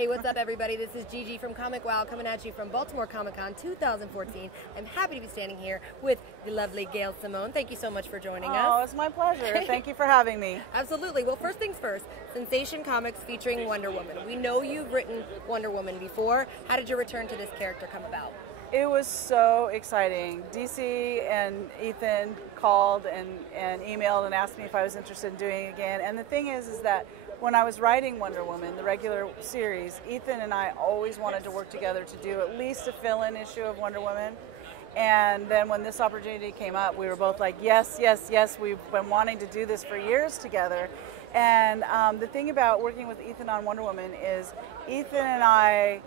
Hey, what's up, everybody? This is Gigi from ComicWow coming at you from Baltimore Comic Con 2014. I'm happy to be standing here with the lovely Gail Simone. Thank you so much for joining us. Oh, it's my pleasure. Thank you for having me. Absolutely. Well, first things first, Sensation Comics featuring Wonder Woman. We know you've written Wonder Woman before. How did your return to this character come about? It was so exciting. DC and Ethan called and emailed and asked me if I was interested in doing it again. And the thing is that when I was writing Wonder Woman, the regular series, Ethan and I always wanted to work together to do at least a fill-in issue of Wonder Woman. And then when this opportunity came up, we were both like, yes, yes, yes, we've been wanting to do this for years together. And the thing about working with Ethan on Wonder Woman is Ethan and I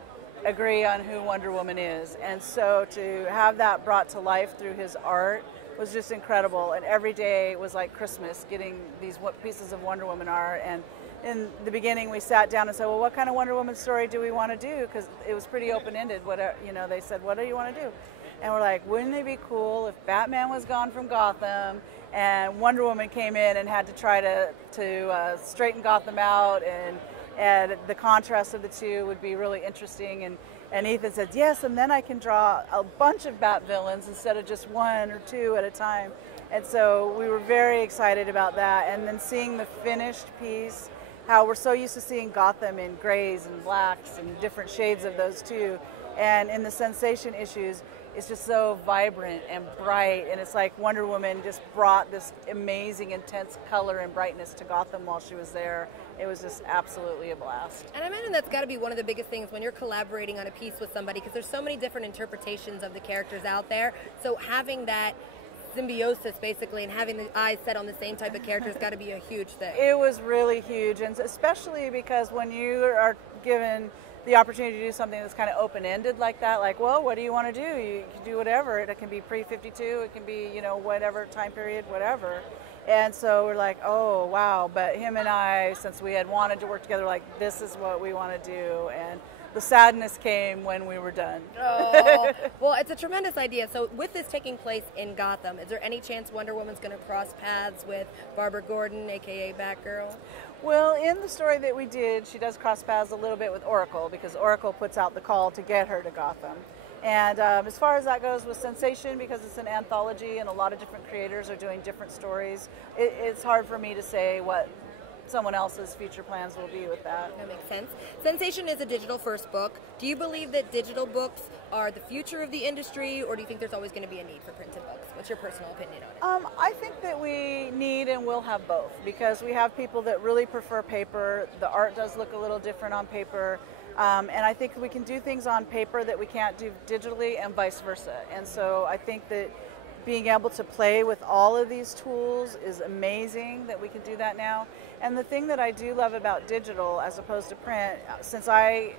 agree on who Wonder Woman is. And so to have that brought to life through his art was just incredible. And every day was like Christmas, getting these pieces of Wonder Woman art. And in the beginning, we sat down and said, well, what kind of Wonder Woman story do we want to do? Because it was pretty open-ended. They said, what do you want to do? And we're like, wouldn't it be cool if Batman was gone from Gotham and Wonder Woman came in and had to try to straighten Gotham out, and the contrast of the two would be really interesting. And Ethan said, yes, and then I can draw a bunch of Bat villains instead of just one or two at a time. And so we were very excited about that. And then seeing the finished piece, how we're so used to seeing Gotham in grays and blacks and different shades of those two. And in the Sensation issues, it's just so vibrant and bright. And it's like Wonder Woman just brought this amazing, intense color and brightness to Gotham while she was there. It was just absolutely a blast. And I imagine that's got to be one of the biggest things when you're collaborating on a piece with somebody, because there's so many different interpretations of the characters out there. So having that symbiosis, basically, and having the eyes set on the same type of character has got to be a huge thing. It was really huge, and especially because when you are given the opportunity to do something that's kind of open-ended like that, like, well, what do you want to do? You can do whatever. It can be pre-52, it can be, whatever time period, whatever. And so we're like, oh, wow. But him and I, since we had wanted to work together, like, this is what we want to do. And the sadness came when we were done. Oh, well, it's a tremendous idea. So with this taking place in Gotham, is there any chance Wonder Woman's going to cross paths with Barbara Gordon, a.k.a. Batgirl? Well, in the story that we did, she does cross paths a little bit with Oracle, because Oracle puts out the call to get her to Gotham. And as far as that goes with Sensation, because it's an anthology and a lot of different creators are doing different stories, it's hard for me to say what someone else's future plans will be with that. That makes sense. Sensation is a digital first book. Do you believe that digital books are the future of the industry, or do you think there's always going to be a need for printed books? What's your personal opinion on it? I think that we need and will have both, because we have people that really prefer paper. The art does look a little different on paper. And I think we can do things on paper that we can't do digitally, and vice versa. And so I think that being able to play with all of these tools is amazing, that we can do that now. And the thing that I do love about digital as opposed to print, since I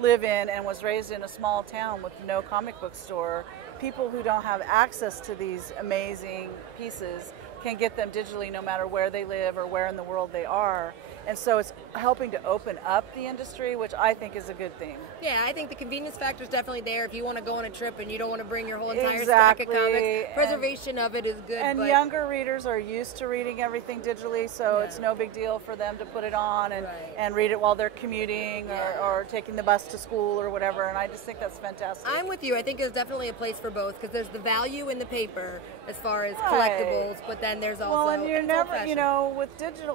live in and was raised in a small town with no comic book store, people who don't have access to these amazing pieces can get them digitally no matter where they live or where in the world they are. And so it's helping to open up the industry, which I think is a good thing. Yeah, I think the convenience factor is definitely there. If you want to go on a trip and you don't want to bring your whole entire stack of comics, preservation of it is good. And younger readers are used to reading everything digitally, so it's no big deal for them to put it on and read it while they're commuting or taking the bus to school or whatever. And I just think that's fantastic. I'm with you. I think there's definitely a place for both, because there's the value in the paper as far as collectibles, but then there's also and you're never,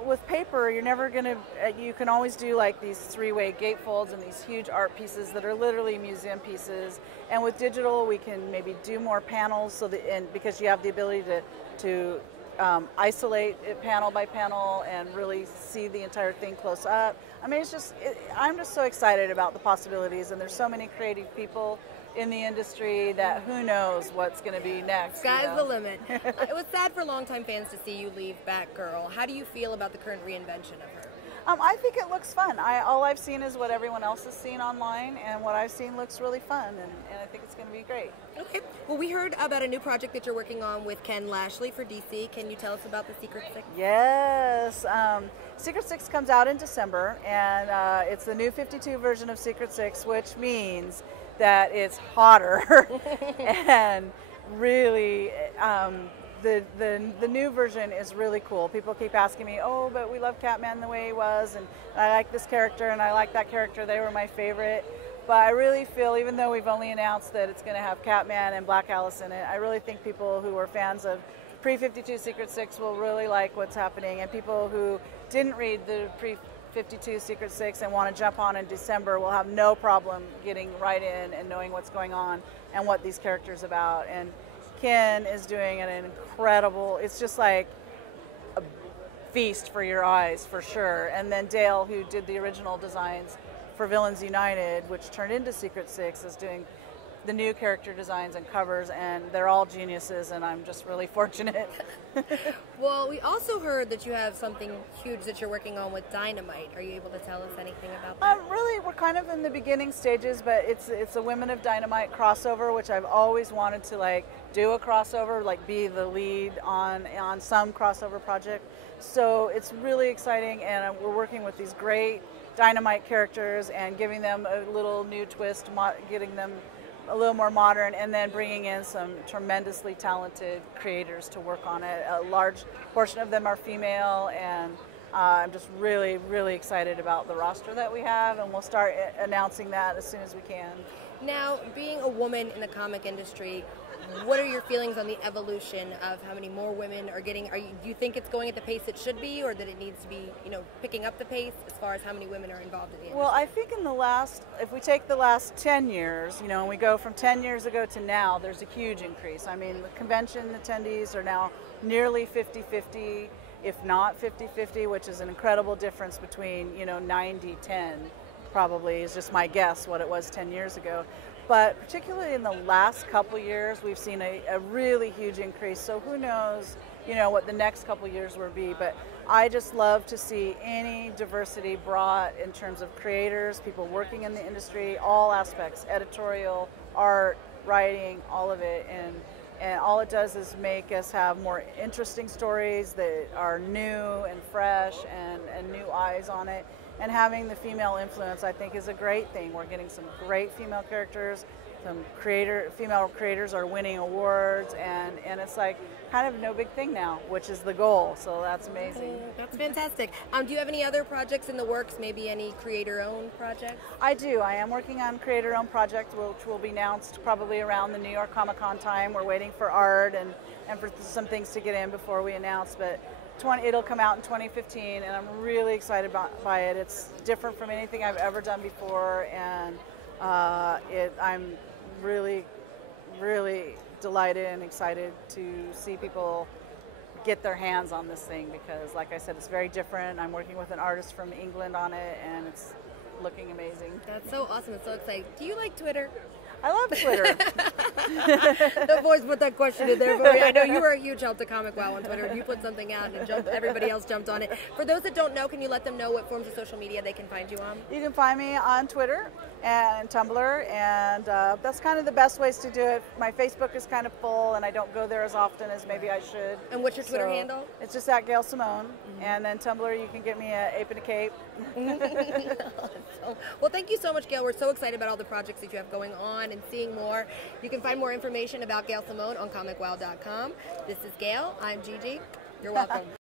with paper, you're never going to, you can always do like these three-way gatefolds and these huge art pieces that are literally museum pieces. And with digital, we can maybe do more panels, so that, and because you have the ability to isolate it panel by panel and really see the entire thing close up. I mean, it's just, I'm just so excited about the possibilities, and there's so many creative people in the industry that who knows what's going to be next. Sky's the limit. It was sad for longtime fans to see you leave Batgirl. How do you feel about the current reinvention of her? I think it looks fun. All I've seen is what everyone else has seen online, and what I've seen looks really fun, and I think it's going to be great. Okay. Well, we heard about a new project that you're working on with Ken Lashley for DC. Can you tell us about the Secret Six? Yes. Secret Six comes out in December, and it's the new 52 version of Secret Six, which means that it's hotter and really the new version is really cool. People keep asking me, oh, but we love Catman the way he was, and I like this character, and I like that character. They were my favorite. But I really feel, even though we've only announced that it's going to have Catman and Black Alice in it, I really think people who are fans of pre-52 Secret Six will really like what's happening, and people who didn't read the pre-52 Secret Six and want to jump on in December will have no problem getting right in and knowing what's going on and what these characters are about. And Ken is doing an incredible, it's just like a feast for your eyes, for sure. And then Dale, who did the original designs for Villains United, which turned into Secret Six, is doing the new character designs and covers, and they're all geniuses, and I'm just really fortunate. Well, we also heard that you have something huge that you're working on with Dynamite. Are you able to tell us anything about that? Really, we're kind of in the beginning stages, but it's a Women of Dynamite crossover, which I've always wanted to like do a crossover, like be the lead on some crossover project. So it's really exciting, and we're working with these great Dynamite characters and giving them a little new twist, getting them a little more modern, and then bringing in some tremendously talented creators to work on it. A large portion of them are female, and I'm just really, really excited about the roster that we have, and we'll start announcing that as soon as we can. Now, being a woman in the comic industry, what are your feelings on the evolution of how many more women are getting? Do you think it's going at the pace it should be, or that it needs to be, picking up the pace as far as how many women are involved in the industry? Well, I think if we take the last 10 years, and we go from 10 years ago to now, there's a huge increase. I mean, the convention attendees are now nearly 50-50, if not 50-50, which is an incredible difference between, 90-10, probably is just my guess what it was 10 years ago. But particularly in the last couple years, we've seen a really huge increase. So who knows, what the next couple years will be. But I just love to see any diversity brought in terms of creators, people working in the industry, all aspects, editorial, art, writing, all of it. And all it does is make us have more interesting stories that are new and fresh and new eyes on it. And having the female influence, I think, is a great thing. We're getting some great female characters. Some female creators are winning awards, and it's like kind of no big thing now, which is the goal. So that's amazing. That's fantastic. Do you have any other projects in the works? Maybe any creator-owned projects? I do. I am working on creator-owned projects, which will be announced probably around the New York Comic Con time. We're waiting for art and for some things to get in before we announce, but it'll come out in 2015, and I'm really excited by it. It's different from anything I've ever done before, and I'm really, really delighted and excited to see people get their hands on this thing, because, like I said, it's very different. I'm working with an artist from England on it, and it's looking amazing. That's so awesome. It's so exciting. Do you like Twitter? I love Twitter. The voice put that question in there for me. I know you were a huge help to ComicWow on Twitter. You put something out and everybody else jumped on it. For those that don't know, can you let them know what forms of social media they can find you on? You can find me on Twitter and Tumblr, and that's kind of the best ways to do it. My Facebook is kind of full, and I don't go there as often as maybe I should. And what's your Twitter handle? It's just at Gail Simone. And then Tumblr, you can get me at Ape in a Cape. Well, thank you so much, Gail. We're so excited about all the projects that you have going on and seeing more. You can find more information about Gail Simone on ComicWow.com. This is Gail. I'm Gigi. You're welcome.